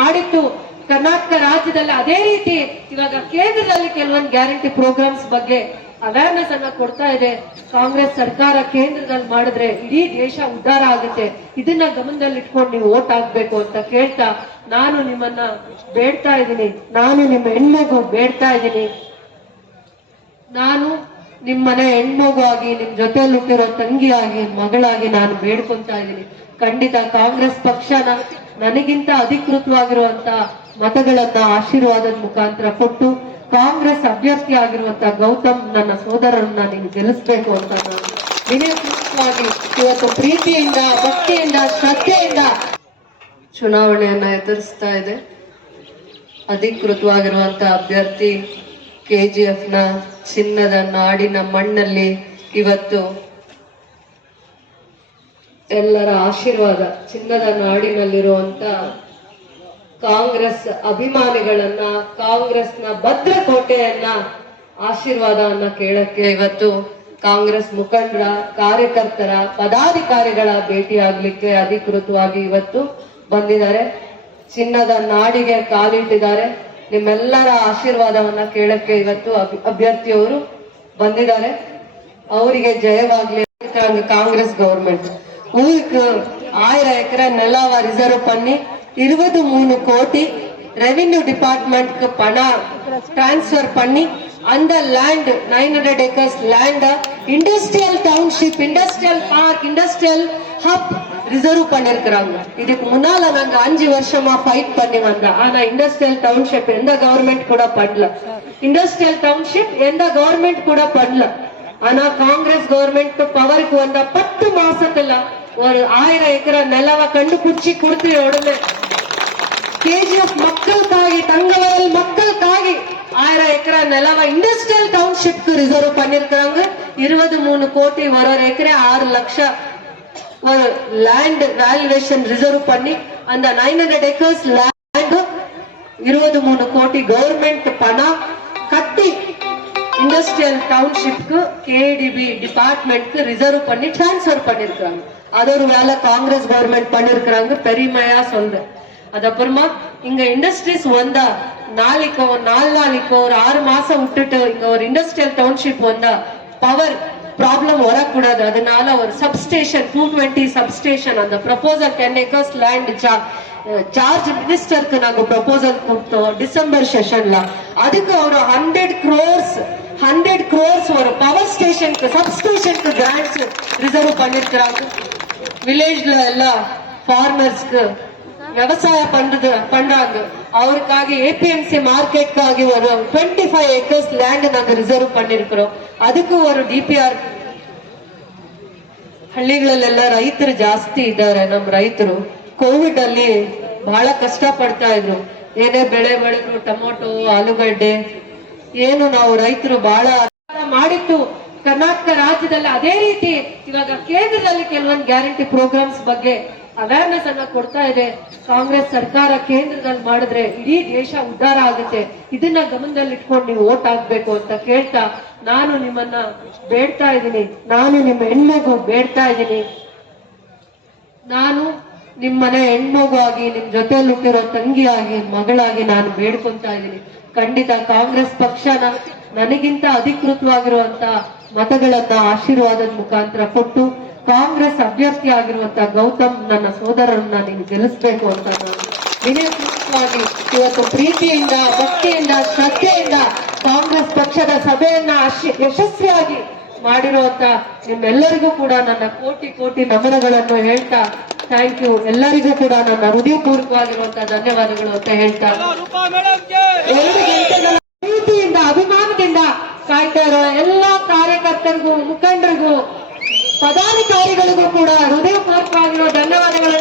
ಮಾಡಿತ್ತು. ಕರ್ನಾಟಕ ರಾಜ್ಯದಲ್ಲಿ ಅದೇ ರೀತಿ ಇವಾಗ ಕೇಂದ್ರದಲ್ಲಿ ಕೆಲವೊಂದು ಗ್ಯಾರಂಟಿ ಪ್ರೋಗ್ರಾಮ್ಸ್ ಬಗ್ಗೆ ಅವೇರ್ನೆಸ್ ಅನ್ನ ಕೊಡ್ತಾ ಇದೆ. ಕಾಂಗ್ರೆಸ್ ಸರ್ಕಾರ ಕೇಂದ್ರದಲ್ಲಿ ಮಾಡಿದ್ರೆ ಇಡೀ ದೇಶ ಉದ್ಧಾರ ಆಗುತ್ತೆ. ಇದನ್ನ ಗಮನದಲ್ಲಿ ಇಟ್ಕೊಂಡು ನೀವು ಓಟ್ ಹಾಕ್ಬೇಕು ಅಂತ ಕೇಳ್ತಾ ನಾನು ನಿಮ್ಮನ್ನ ಬೇಡ್ತಾ ಇದ್ದೀನಿ. ನಾನು ನಿಮ್ಮ ಹೆಣ್ಮಗು ಬೇಡ್ತಾ ಇದ್ದೀನಿ. ನಾನು ನಿಮ್ಮನೆ ಹೆಣ್ಮಗು ಆಗಿ ನಿಮ್ ಜೊತೆಯಲ್ಲಿ ಹುಟ್ಟಿರೋ ತಂಗಿಯಾಗಿ ಮಗಳಾಗಿ ನಾನು ಬೇಡ್ಕೊಂತ ಇದ್ದೀನಿ. ಖಂಡಿತ ಕಾಂಗ್ರೆಸ್ ಪಕ್ಷನ ನನಗಿಂತ ಅಧಿಕೃತವಾಗಿರುವಂತ ಮತಗಳನ್ನ ಆಶೀರ್ವಾದದ ಮುಖಾಂತರ ಕೊಟ್ಟು ಕಾಂಗ್ರೆಸ್ ಅಭ್ಯರ್ಥಿ ಆಗಿರುವಂತ ಗೌತಮ್ ನನ್ನ ಸೋದರರನ್ನ ನೀನು ಗೆಲ್ಲಿಸ್ಬೇಕು ಅಂತ ನಾನು ವಿನಯಪೂರ್ವಕವಾಗಿ ಇವತ್ತು ಪ್ರೀತಿಯಿಂದ, ಭಕ್ತಿಯಿಂದ, ಶ್ರದ್ಧೆಯಿಂದ ಚುನಾವಣೆಯನ್ನ ಎದುರಿಸ್ತಾ ಇದೆ. ಅಧಿಕೃತವಾಗಿರುವಂತ ಅಭ್ಯರ್ಥಿ ಕೆಜಿಎಫ್ನ ಚಿನ್ನದ ನಾಡಿನ ಮಣ್ಣಲ್ಲಿ ಇವತ್ತು ಎಲ್ಲರ ಆಶೀರ್ವಾದ, ಚಿನ್ನದ ನಾಡಿನಲ್ಲಿರುವಂತ ಕಾಂಗ್ರೆಸ್ ಅಭಿಮಾನಿಗಳನ್ನ, ಕಾಂಗ್ರೆಸ್ನ ಭದ್ರಕೋಟೆಯನ್ನ ಆಶೀರ್ವಾದವನ್ನ ಕೇಳಕ್ಕೆ ಇವತ್ತು ಕಾಂಗ್ರೆಸ್ ಮುಖಂಡರ ಕಾರ್ಯಕರ್ತರ, ಪದಾಧಿಕಾರಿಗಳ ಭೇಟಿ ಅಧಿಕೃತವಾಗಿ ಇವತ್ತು ಬಂದಿದ್ದಾರೆ. ಚಿನ್ನದ ನಾಡಿಗೆ ಕಾಲಿಟ್ಟಿದ್ದಾರೆ. ನಿಮ್ಮೆಲ್ಲರ ಆಶೀರ್ವಾದವನ್ನ ಕೇಳಕ್ಕೆ ಇವತ್ತು ಅಭ್ಯರ್ಥಿಯವರು ಬಂದಿದ್ದಾರೆ. ಅವರಿಗೆ ಜಯವಾಗ್ಲಿ ಕಾಂಗ್ರೆಸ್ ಗೌರ್ಮೆಂಟ್. ஊருக்கு ஆயிரம் ஏக்கரை நிலாவை ரிசர்வ் பண்ணி இருபது மூணு கோடி ரெவின்யூ டிபார்ட்மெண்ட்க்கு பணம் டிரான்ஸ்ஃபர் பண்ணி அந்த land nine hundred acres லேண்ட industrial township industrial park industrial hub reserve பண்ணிருக்கிறாங்க. இதுக்கு முன்னால நாங்க அஞ்சு வருஷமா ஃபைட் பண்ணி வந்தோம். ஆனா இண்டஸ்ட்ரியல் டவுன்ஷிப் எந்த கவர்மெண்ட் கூட பண்ணல. இண்டஸ்ட்ரியல் டவுன்ஷிப் எந்த கவர்மெண்ட் கூட பண்ணல. ஆனா காங்கிரஸ் கவர்மெண்ட் பவருக்கு வந்த பத்து மாசத்துல ஒரு ஆயிரம் ஏக்கரை நிலவை கண்டுபிடிச்சி கொடுத்து உடனே கேஜிஎஃப் மக்களுக்காகி தங்கவயல் மக்களுக்காகி ஆயிரம் ஏக்கரை நிலவை இண்டஸ்ட்ரியல் டவுன்ஷிப்க்கு ரிசர்வ் பண்ணிருக்காங்க இருபது மூணு கோடி ஒரு ஒரு ஏக்கரே ஆறு லட்சம் ஒரு லேண்ட் வேல்யூவேஷன் ரிசர்வ் பண்ணி அந்த நைன் ஹண்ட்ரட் ஏக்கர்ஸ் லேண்ட் இருபது மூணு கோடி கவர்மெண்ட் பணம் கட்டி இண்டஸ்ட்ரியல் டவுன்ஷிப்க்கு கேடிபி டிபார்ட்மெண்ட்க்கு ரிசர்வ் பண்ணி டிரான்ஸ்ஃபர் பண்ணிருக்காங்க. அது ஒரு வேலை காங்கிரஸ் கவர்மெண்ட் பண்ணிருக்கிறாங்க பெருமையா சொல்றேன். அதுக்கப்புறமா இங்க இண்டஸ்ட்ரீஸ் வந்தா நாளைக்கோ நாலு நாளைக்கோ ஒரு ஆறு மாசம் விட்டுட்டு இங்க ஒரு இண்டஸ்ட்ரியல் டவுன்ஷிப் வந்தா பவர் ப்ராப்ளம் வரக்கூடாது. அதனால ஒரு சப்ஸ்டேஷன் டூ டுவெண்ட்டி சப்ஸ்டேஷன் அந்த proposal ten acres land charge மினிஸ்டருக்கு நாங்க ப்ரொபோசல் கொடுத்தோம் டிசம்பர் செஷன்ல அதுக்கு ஒரு ஹண்ட்ரட் க்ரோர்ஸ் ஹண்ட்ரட் க்ரோர்ஸ் ஒரு பவர் ஸ்டேஷனுக்கு சப்ஸ்டேஷனுக்கு கிராண்ட்ஸ் ரிசர்வ் பண்ணிருக்கிறாங்க வில்லேஜ்ல எல்லாம் ஃபார்மர்ஸ்க்கு விவசாயம் பண்றது பண்றாங்க அவருக்காக ஏபிஎம்சி மார்க்கெட்காக ஒரு டுவெண்ட்டி ஃபைவ் ஏக்கர்ஸ் லேண்ட் நாங்க ரிசர்வ் பண்ணிருக்கிறோம் அதுக்கு ஒரு ಡಿಪಿಆರ್ ಹಳ್ಳಿಗಳಲ್ಲೆಲ್ಲ ರೈತರು ಜಾಸ್ತಿ ಇದ್ದಾರೆ ನಮ್ಮ ರೈತರು ಕೋವಿಡ್ ಅಲ್ಲಿ ಬಹಳ ಕಷ್ಟ ಪಡ್ತಾ ಇದ್ರು ಏನೇ ಬೆಳೆ ಬೆಳೆದ್ರು ಟೊಮೊಟೊ ಆಲೂಗಡ್ಡೆ ಏನು ನಾವು ರೈತರು ಬಹಳ ಮಾಡಿತ್ತು ಕರ್ನಾಟಕ ರಾಜ್ಯದಲ್ಲಿ ಅದೇ ರೀತಿ ಇವಾಗ ಕೇಂದ್ರದಲ್ಲಿ ಕೆಲವೊಂದು ಗ್ಯಾರಂಟಿ ಪ್ರೋಗ್ರಾಮ್ಸ್ ಬಗ್ಗೆ ಅವೇರ್ನೆಸ್ ಅನ್ನ ಕೊಡ್ತಾ ಇದೆ. ಕಾಂಗ್ರೆಸ್ ಸರ್ಕಾರ ಕೇಂದ್ರದಲ್ಲಿ ಮಾಡಿದ್ರೆ ಇಡೀ ದೇಶ ಉದ್ಧಾರ ಆಗುತ್ತೆ. ಇದನ್ನ ಗಮನದಲ್ಲಿ ಇಟ್ಕೊಂಡು ನೀವು ಓಟ್ ಹಾಕ್ಬೇಕು ಅಂತ ಕೇಳ್ತಾ ನಾನು ನಿಮ್ಮನ್ನ ಬೇಡ್ತಾ ಇದ್ದೀನಿ. ನಾನು ನಿಮ್ಮ ಹೆಣ್ಮಗು ಬೇಡ್ತಾ ಇದ್ದೀನಿ. ನಾನು ನಿಮ್ಮನೆ ಹೆಣ್ಮಗು ಆಗಿ, ನಿಮ್ ಜೊತೆಯಲ್ಲಿ ಹುಟ್ಟಿರೋ ತಂಗಿಯಾಗಿ, ಮಗಳಾಗಿ ನಾನು ಬೇಡ್ಕೊಂತ ಇದ್ದೀನಿ. ಖಂಡಿತ ಕಾಂಗ್ರೆಸ್ ಪಕ್ಷ ನನಗಿಂತ ಅಧಿಕೃತವಾಗಿರುವಂತ ಮತಗಳನ್ನ ಆಶೀರ್ವಾದದ ಮುಖಾಂತರ ಕೊಟ್ಟು ಕಾಂಗ್ರೆಸ್ ಅಭ್ಯರ್ಥಿ ಆಗಿರುವಂತ ಗೌತಮ್ ನನ್ನ ಸೋದರರನ್ನ ನೀನು ಗೆಲ್ಲಿಸ್ಬೇಕು ಅಂತ ನಾನು ವಿನಯಪೂರ್ವಕವಾಗಿ ಇವತ್ತು ಪ್ರೀತಿಯಿಂದ, ಭಕ್ತಿಯಿಂದ, ಶ್ರದ್ಧೆಯಿಂದ ಕಾಂಗ್ರೆಸ್ ಪಕ್ಷದ ಸಭೆಯನ್ನ ಯಶಸ್ವಿಯಾಗಿ ಮಾಡಿರುವಂತ ನಿಮ್ಮೆಲ್ಲರಿಗೂ ಕೂಡ ನನ್ನ ಕೋಟಿ ಕೋಟಿ ನಮನಗಳನ್ನು ಹೇಳ್ತಾ ಥ್ಯಾಂಕ್ ಯು ಎಲ್ಲರಿಗೂ ಕೂಡ ನನ್ನ ಹೃದಯಪೂರ್ವಕವಾಗಿರುವಂತಹ ಧನ್ಯವಾದಗಳು ಅಂತ ಹೇಳ್ತಾ ಎರಡು ಗಂಟೆಗಳ ಪ್ರೀತಿಯಿಂದ ಅಭಿಮಾನದಿಂದ ಕಾಯ್ತಾ ಇರೋ ಎಲ್ಲಾ ಕಾರ್ಯಕರ್ತರಿಗೂ ಮುಖಂಡರಿಗೂ ಪದಾಧಿಕಾರಿಗಳಿಗೂ ಕೂಡ ಹೃದಯಪೂರ್ವಕವಾಗಿರುವ ಧನ್ಯವಾದಗಳನ್ನು